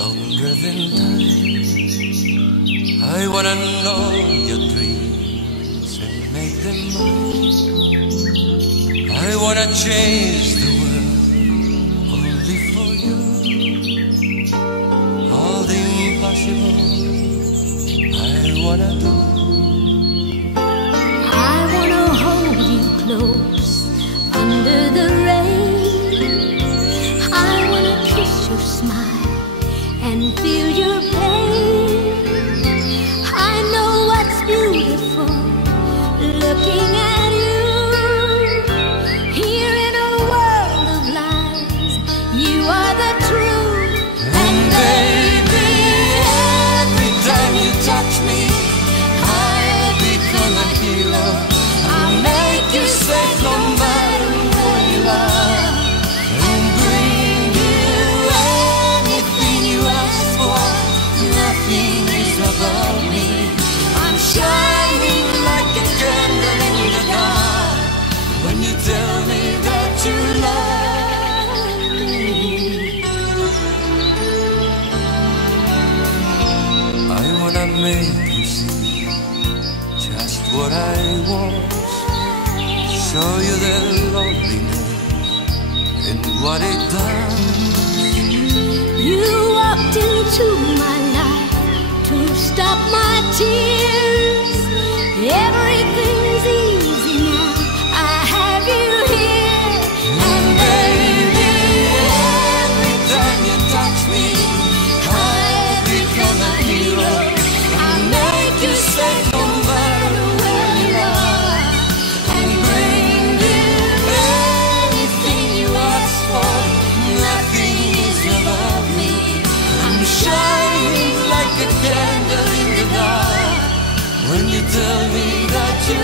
longer than time. I wanna know your dreams and make them mine. I wanna change the world only for you. All the impossible I wanna do. I wanna hold you close under the rain. I wanna kiss your smile and feel your pain. I know what's beautiful looking at you. Here in a world of lies, you are the truth. And baby, every time you touch me, I become a hero. I'll make you safe no matter where you are, and bring you anything you ask for. Nothing is above me. I'm shining like a candle in the dark when you tell me that you love me. I wanna make you see just what I want, show you the loneliness and what it does. You walked into my life to stop my tears. Everything's easy now, I have you here. And baby, every time you touch me, I become a hero. I'll make you safe no matter where you are, and bring you anything you ask for. Nothing is above me. I'm shining like a candle in the dark when you tell me that you